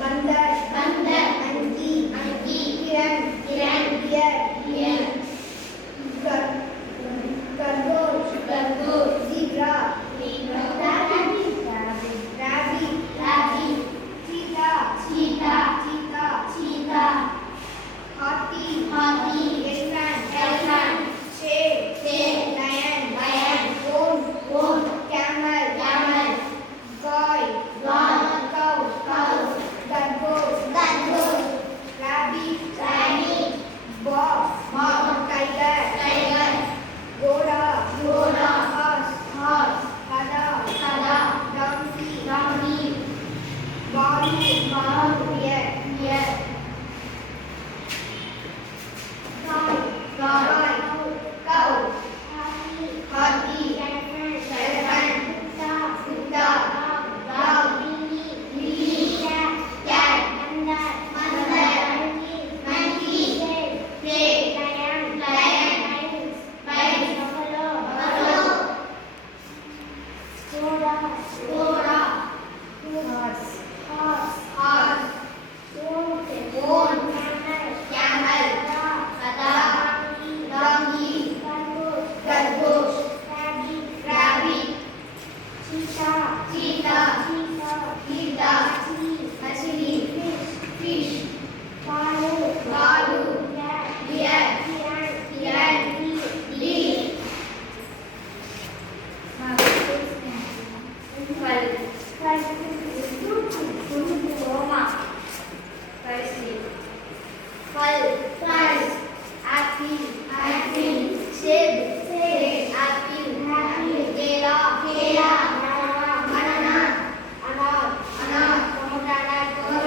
बंदर बंदर monkey monkey Kiran Kiran dear dear खरगोश खरगोश zebra zebra rabbit rabbit rabbit rabbit cheetah cheetah cheetah cheetah hathi hathi elephant elephant sheep sheep lion lion goat goat camel camel guy guy cow cow खरगोश खरगोश rabbit rabbit box box tiger tiger घोड़ा घोड़ा horse horse गधा गधा donkey donkey बालू बालू deer deer गाय गाय cow हाथी elephant कुत्ता dog बिल्ली cat बंदर monkey snake lion buffalo घोड़ा horse